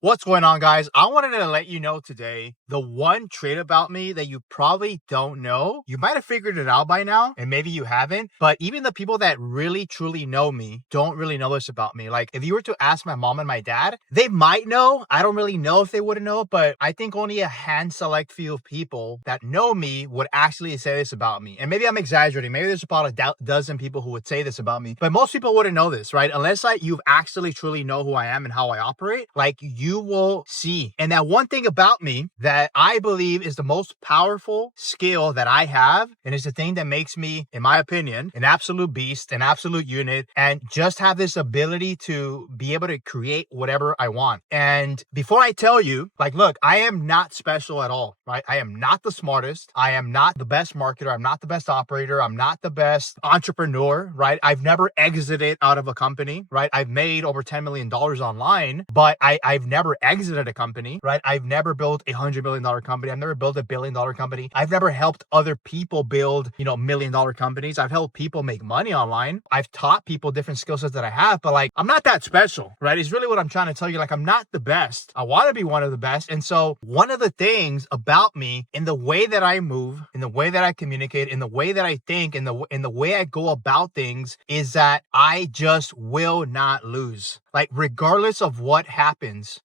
What's going on, guys? I wanted to let you know today the one trait about me that you probably don't know. You might have figured it out by now, and maybe you haven't, but even the people that really truly know me don't really know this about me. Like, if you were to ask my mom and my dad, they might know. I don't really know if they would know, but I think only a hand select few of people that know me would actually say this about me. And maybe I'm exaggerating. Maybe there's about a dozen people who would say this about me, but most people wouldn't know this, right? Unless you've actually truly know who I am and how I operate. Like, you will see. And that one thing about me that I believe is the most powerful skill that I have, and it's the thing that makes me, in my opinion, an absolute beast, an absolute unit, and just have this ability to be able to create whatever I want. And before I tell you, like, look, I am not special at all, right? I am not the smartest. I am not the best marketer. I'm not the best operator. I'm not the best entrepreneur, right? I've never exited out of a company, right? I've made over $10 million online, but I've never exited a company, right? I've never built $100 million company. I've never built $1 billion company. I've never helped other people build, $1 million companies. I've helped people make money online. I've taught people different skill sets that I have, but like, I'm not that special, right? It's really what I'm trying to tell you. Like, I'm not the best. I want to be one of the best. And so one of the things about me, in the way that I move, in the way that I communicate, in the way that I think, in the way I go about things, is that I just will not lose. Like, regardless of what happens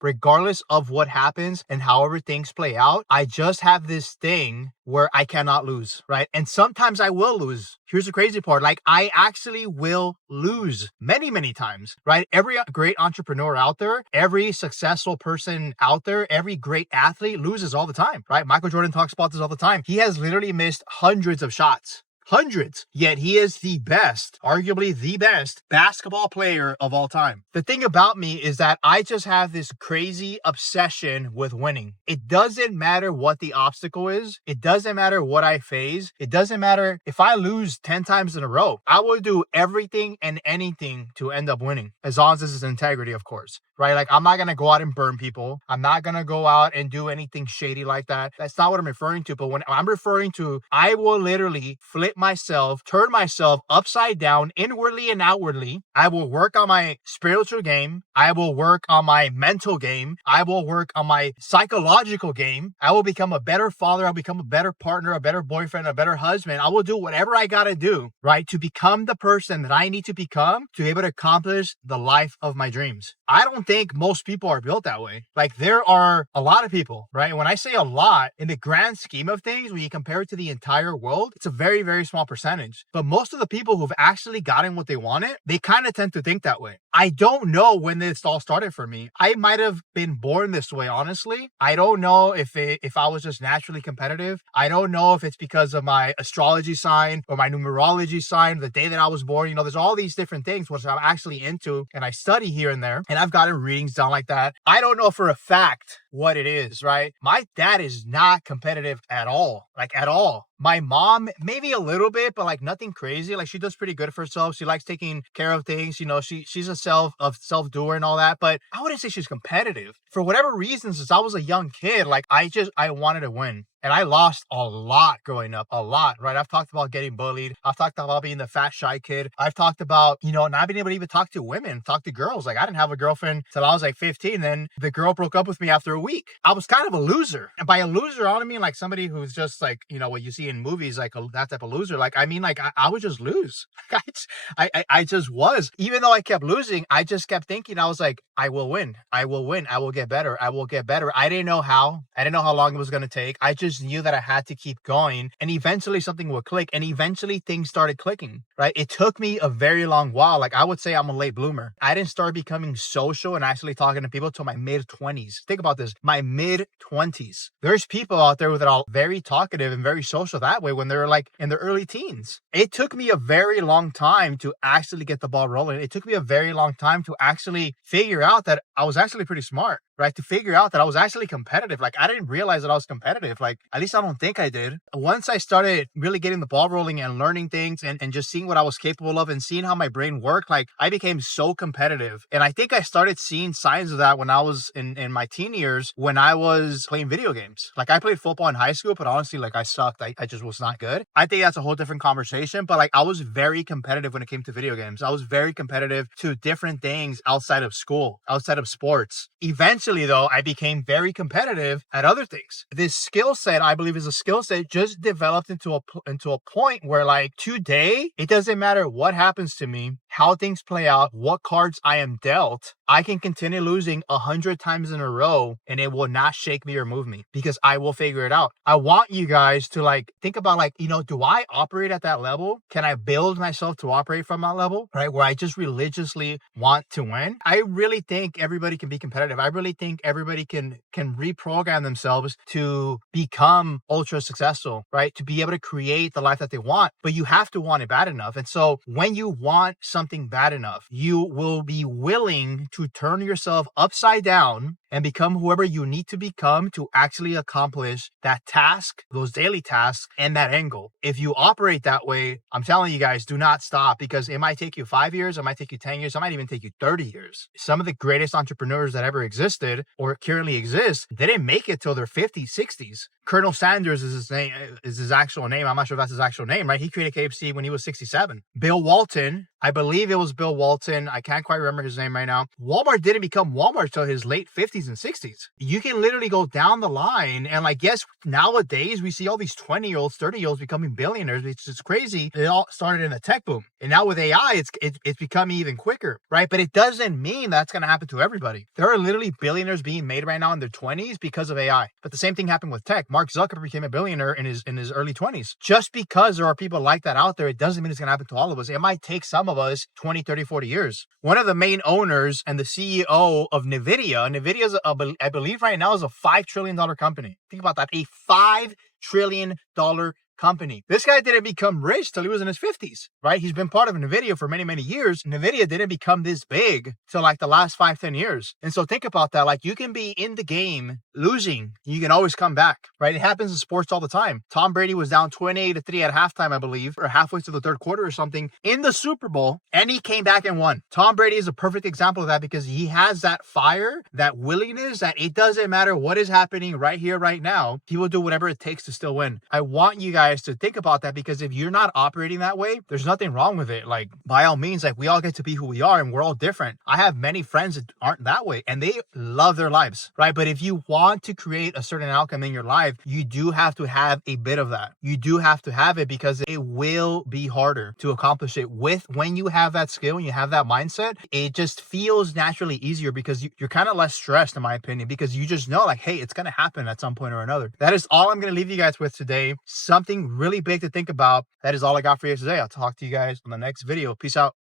and however things play out, I just have this thing where I cannot lose, right? And sometimes I will lose. Here's the crazy part. Like, I actually will lose many, many times, right? Every great entrepreneur out there, every successful person out there, every great athlete loses all the time, right? Michael Jordan talks about this all the time. He has literally missed hundreds of shots. Hundreds. Yet he is the best, arguably the best basketball player of all time. The thing about me is that I just have this crazy obsession with winning. It doesn't matter what the obstacle is. It doesn't matter what I face. It doesn't matter if I lose 10 times in a row. I will do everything and anything to end up winning, as long as this is integrity, of course, right? Like, I'm not going to go out and burn people. I'm not going to go out and do anything shady like that. That's not what I'm referring to. But when I'm referring to, I will literally flip myself, turn myself upside down, inwardly and outwardly. I will work on my spiritual game. I will work on my mental game. I will work on my psychological game. I will become a better father. I'll become a better partner, a better boyfriend, a better husband. I will do whatever I got to do, right, to become the person that I need to become to be able to accomplish the life of my dreams. I don't think most people are built that way. Like, there are a lot of people, right? And when I say a lot, in the grand scheme of things, when you compare it to the entire world, it's a very, very small percentage. But most of the people who've actually gotten what they wanted, they kind of tend to think that way. I don't know when this all started for me. I might have been born this way, honestly. I don't know if I was just naturally competitive. I don't know if it's because of my astrology sign or my numerology sign, the day that I was born. There's all these different things which I'm actually into, and I study here and there, and I've gotten readings down like that. I don't know for a fact what it is, right? My dad is not competitive at all, like at all. My mom, maybe a little bit, but like nothing crazy. Like, she does pretty good for herself. She likes taking care of things. She's a self-doer and all that, but I wouldn't say she's competitive. For whatever reason, since I was a young kid, like, I wanted to win. And I lost a lot growing up, a lot, right? I've talked about getting bullied. I've talked about being the fat, shy kid. I've talked about, not being able to even talk to women, talk to girls. Like, I didn't have a girlfriend till I was like 15. Then the girl broke up with me after a week. I was kind of a loser. And by a loser, I don't mean like somebody who's just like, what you see in movies, like that type of loser. Like, I mean, like, I would just lose. I just was. Even though I kept losing, I just kept thinking, I was like, I will win. I will win. I will get better. I will get better. I didn't know how. I didn't know how long it was going to take. I just knew that I had to keep going, and eventually something would click, and eventually things started clicking, right? It took me a very long while. Like, I would say I'm a late bloomer. I didn't start becoming social and actually talking to people till my mid-20s. Think about this, my mid-20s. There's people out there that are very talkative and very social that way when they're like in their early teens. It took me a very long time to actually get the ball rolling. It took me a very long time to actually figure out that I was actually pretty smart, right? To figure out that I was actually competitive. Like, I didn't realize that I was competitive. Like, at least I don't think I did. Once I started really getting the ball rolling and learning things and just seeing what I was capable of and seeing how my brain worked, like, I became so competitive. And I think I started seeing signs of that when I was in my teen years, when I was playing video games. Like, I played football in high school, but honestly, like, I sucked. I I just was not good. I think that's a whole different conversation, but like I was very competitive when it came to video games. I was very competitive to different things outside of school, outside of sports. Eventually though, I became very competitive at other things. This skill set, I believe, is a skill set just developed into a point where like today, it doesn't matter what happens to me, how things play out, what cards I am dealt, I can continue losing 100 times in a row and it will not shake me or move me because I will figure it out. I want you guys to like think about like, do I operate at that level? Can I build myself to operate from that level, right? Where I just religiously want to win. I really think everybody can be competitive. I really think everybody can reprogram themselves to become ultra successful, right? To be able to create the life that they want, but you have to want it bad enough. And so when you want something bad enough, you will be willing to turn yourself upside down and become whoever you need to become to actually accomplish that task, those daily tasks, and that end goal. If you operate that way, I'm telling you guys, do not stop, because it might take you 5 years, it might take you 10 years, it might even take you 30 years. Some of the greatest entrepreneurs that ever existed or currently exist, they didn't make it till their 50s, 60s. Colonel Sanders is his name, is his actual name. I'm not sure if that's his actual name, right? He created KFC when he was 67. Bill Walton, I believe it was Bill Walton. I can't quite remember his name right now. Walmart didn't become Walmart till his late 50s and 60s. You can literally go down the line and like, yes, nowadays we see all these 20-year-olds, 30-year-olds becoming billionaires, which is crazy. It all started in the tech boom. And now with AI, it's becoming even quicker, right? But it doesn't mean that's going to happen to everybody. There are literally billionaires being made right now in their 20s because of AI. But the same thing happened with tech. Mark Zuckerberg became a billionaire in his early 20s. Just because there are people like that out there, it doesn't mean it's going to happen to all of us. It might take some of us 20, 30, 40 years. One of the main owners and the CEO of NVIDIA is, I believe right now, is a $5 trillion company. Think about that, a $5 trillion company. This guy didn't become rich till he was in his 50s, right? He's been part of NVIDIA for many, many years. NVIDIA didn't become this big till like the last 5-10 years. And so think about that. Like you can be in the game losing. You can always come back, right? It happens in sports all the time. Tom Brady was down 28-3 at halftime, I believe, or halfway through the third quarter or something in the Super Bowl, and he came back and won. Tom Brady is a perfect example of that because he has that fire, that willingness, that it doesn't matter what is happening right here, right now. He will do whatever it takes to still win. I want you guys to think about that, because if you're not operating that way, there's nothing wrong with it. Like by all means, like we all get to be who we are and we're all different. I have many friends that aren't that way and they love their lives, right? But if you want to create a certain outcome in your life, you do have to have a bit of that. You do have to have it because it will be harder to accomplish it with. When you have that skill and you have that mindset, it just feels naturally easier because you're kind of less stressed, in my opinion, because you just know like, hey, it's going to happen at some point or another. That is all I'm going to leave you guys with today. Something really big to think about. That is all I got for you today. I'll talk to you guys on the next video. Peace out.